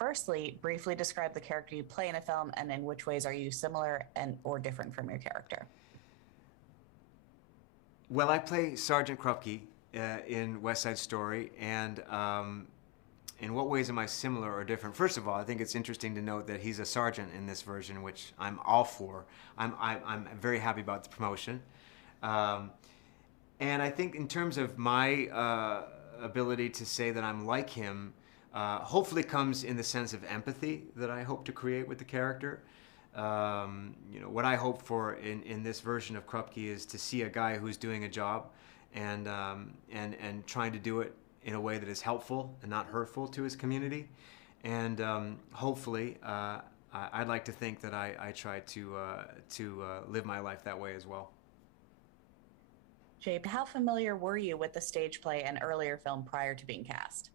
firstly briefly describe the character you play in a film and in which ways are you similar and or different from your character? Well, I play Sergeant Krupke in West Side Story, and in what ways am I similar or different? First of all, I think it's interesting to note that he's a sergeant in this version, which I'm all for. I'm very happy about the promotion. Um, and I think in terms of my ability to say that I'm like him, hopefully comes in the sense of empathy that I hope to create with the character. What I hope for in this version of Krupke is to see a guy who's doing a job and trying to do it in a way that is helpful and not hurtful to his community. And hopefully, I'd like to think that I try to live my life that way as well. Jabe, how familiar were you with the stage play and earlier film prior to being cast?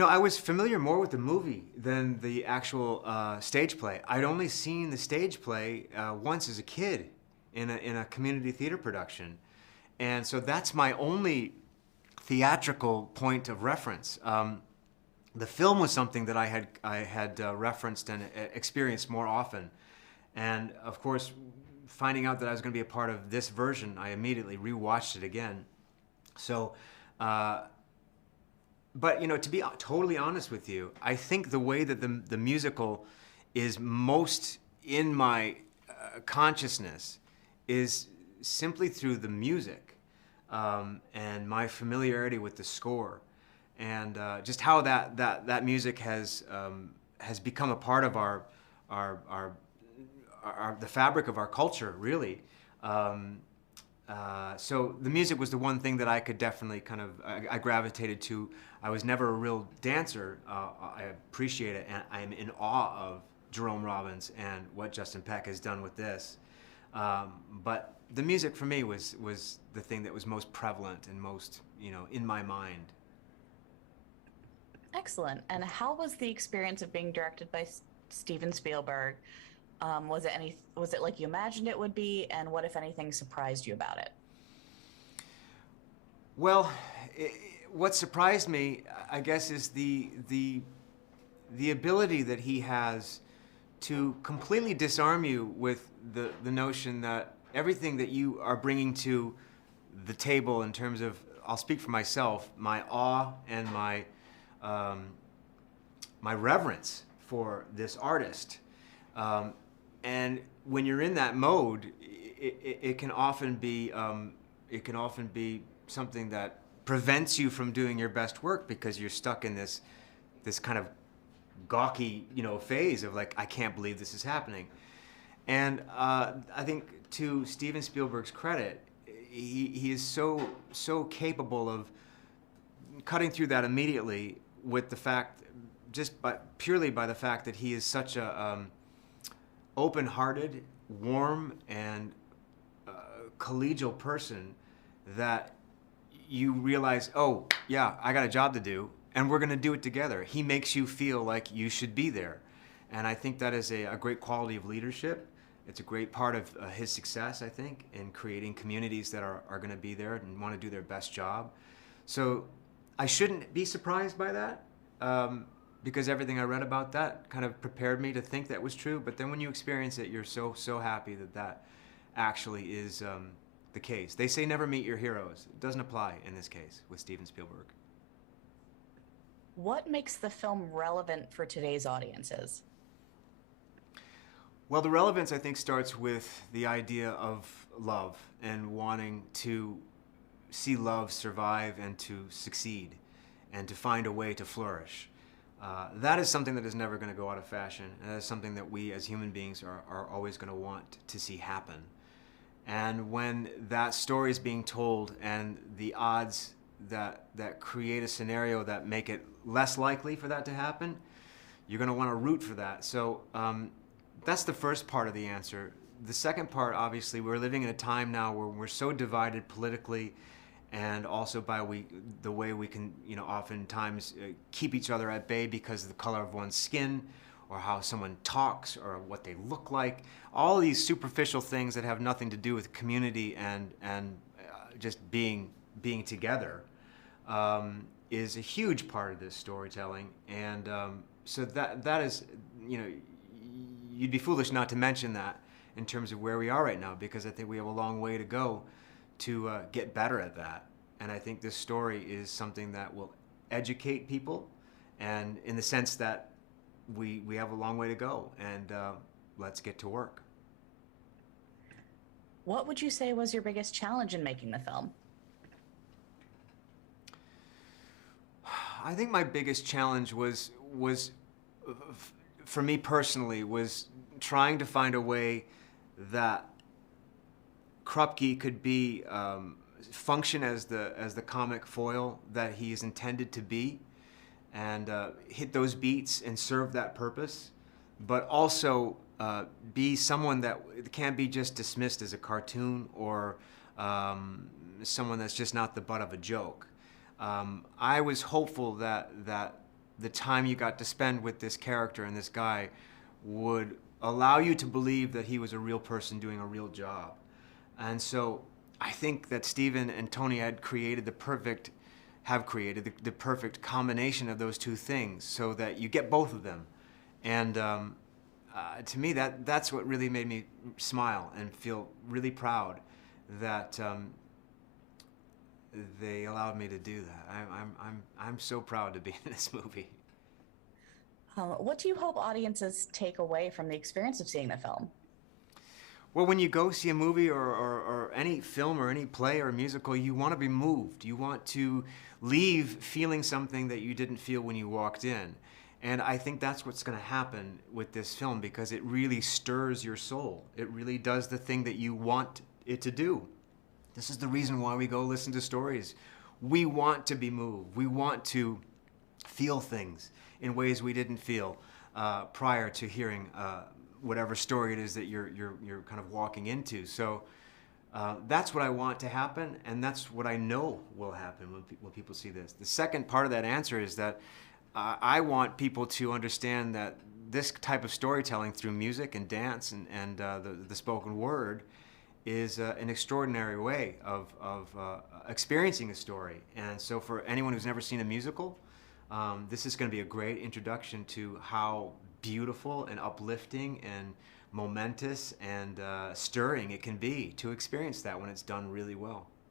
I was familiar more with the movie than the actual stage play. I'd only seen the stage play once as a kid in a community theater production. And so that's my only theatrical point of reference. The film was something that I had referenced and experienced more often. And of course, finding out that I was going to be a part of this version, I immediately rewatched it again. So, but to be totally honest with you, I think the way that the musical is most in my consciousness is simply through the music and my familiarity with the score, and just how that music has become a part of our the fabric of our culture, really. So the music was the one thing that I could definitely I gravitated to. I was never a real dancer. I appreciate it, and I'm in awe of Jerome Robbins and what Justin Peck has done with this. But the music for me was the thing that was most prevalent and most, in my mind. Excellent. And how was the experience of being directed by Steven Spielberg? Was it like you imagined it would be? And what, if anything, surprised you about it? Well, what surprised me, I guess, is the ability that he has to completely disarm you with the notion that everything that you are bringing to the table in terms of, I'll speak for myself, my awe and my reverence for this artist. And when you're in that mode, it can often be something that prevents you from doing your best work because you're stuck in this kind of gawky phase of like, I can't believe this is happening. And I think to Steven Spielberg's credit, he is so capable of cutting through that immediately with the fact, purely by the fact that he is such a open-hearted, warm, and collegial person that you realize, oh, yeah, I got a job to do, and we're going to do it together. He makes you feel like you should be there. And I think that is a great quality of leadership. It's a great part of his success, I think, in creating communities that are going to be there and want to do their best job. So I shouldn't be surprised by that. Because everything I read about that kind of prepared me to think that was true. But then when you experience it, you're so happy that actually is the case. They say never meet your heroes. It doesn't apply in this case with Steven Spielberg. What makes the film relevant for today's audiences? Well, the relevance, I think, starts with the idea of love and wanting to see love survive and to succeed and to find a way to flourish. That is something that is never going to go out of fashion, and that is something that we as human beings are always going to want to see happen. And when that story is being told and the odds that create a scenario that make it less likely for that to happen, you're going to want to root for that. So that's the first part of the answer. The second part, obviously, we're living in a time now where we're so divided politically and also by the way we can, oftentimes keep each other at bay because of the color of one's skin or how someone talks or what they look like. All these superficial things that have nothing to do with community and just being together. is a huge part of this storytelling, and so that is, you know, you'd be foolish not to mention that in terms of where we are right now, because I think we have a long way to go to get better at that. And I think this story is something that will educate people, and in the sense that we have a long way to go, and let's get to work. What would you say was your biggest challenge in making the film? I think my biggest challenge was for me personally was trying to find a way that Krupke could be function as the comic foil that he is intended to be, and hit those beats and serve that purpose, but also be someone that can't be just dismissed as a cartoon, or someone that's just not the butt of a joke. I was hopeful that the time you got to spend with this character and this guy would allow you to believe that he was a real person doing a real job. And so I think that Steven and Tony have created the perfect combination of those two things, so that you get both of them. And to me, that's what really made me smile and feel really proud that they allowed me to do that. I'm so proud to be in this movie. What do you hope audiences take away from the experience of seeing the film? Well, when you go see a movie, or any film or any play or musical, you want to be moved. You want to leave feeling something that you didn't feel when you walked in. And I think that's what's going to happen with this film, because it really stirs your soul. It really does the thing that you want it to do. This is the reason why we go listen to stories. We want to be moved. We want to feel things in ways we didn't feel prior to hearing whatever story it is that you're kind of walking into. So that's what I want to happen, and that's what I know will happen when people see this. The second part of that answer is that I want people to understand that this type of storytelling through music and dance and the spoken word is an extraordinary way of experiencing a story. And so for anyone who's never seen a musical, this is going to be a great introduction to how beautiful and uplifting and momentous and stirring it can be to experience that when it's done really well.